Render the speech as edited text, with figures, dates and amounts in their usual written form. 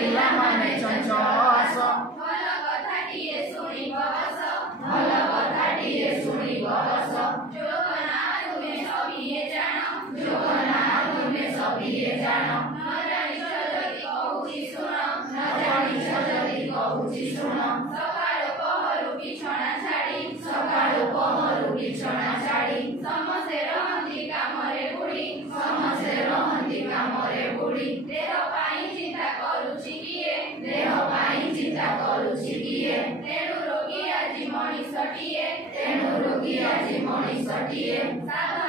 ପିଲା ମାନେ ଚଞ୍ଚଳ ଆସ ଭଲ କଥାଟିଏ ଶୁଣିବ ବସ ଭଲ କଥାଟିଏ ଶୁଣିବ ବସ ଯୋଗ ନା ତୁମେ ସଭିଏ ଜାଣ ଯୋଗ ନା ତୁମେ ସଭିଏ ଜାଣ ନ ଜାଣିଛ ଯଦି କହୁଛି ଶୁଣ ନ ଜାଣିଛ ଯଦି କହୁଛି ଶୁଣ ସକାଳୁ ପହରୁ ବିଛଣା ଛାଡ଼ି ସକାଳୁ ପହରୁ ବିଛଣା ଛାଡ଼ି ସମସ୍ତେ ରହନ୍ତି କାମରେ ବୁଡ଼ି ସମସ୍ତେ ରହନ୍ତି କାମରେ ବୁଡ଼ି ଦେହ ପାଇଁ ଚିନ୍ତା କରୁଛି କିଏ ଦେହ ପାଇଁ ଚିନ୍ତା କରୁଛି କିଏ ତେଣୁ ରୋଗୀ ଆଜି ମଣିଷଟିଏ ତେଣୁ ରୋଗୀ ଆଜି ମଣିଷଟିଏ ସାଧ